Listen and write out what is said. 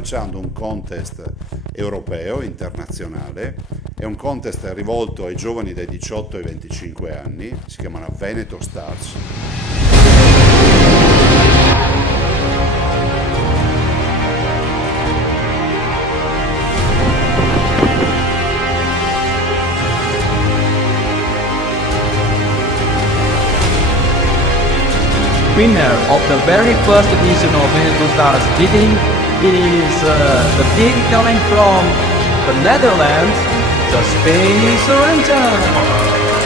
lanciando un contest europeo, internazionale. È un contest rivolto ai giovani dai 18 ai 25 anni, si chiamano Veneto Stars. Winner of the very first edition of Veneto Stars bidding is the big coming from the Netherlands, the Space Ranger.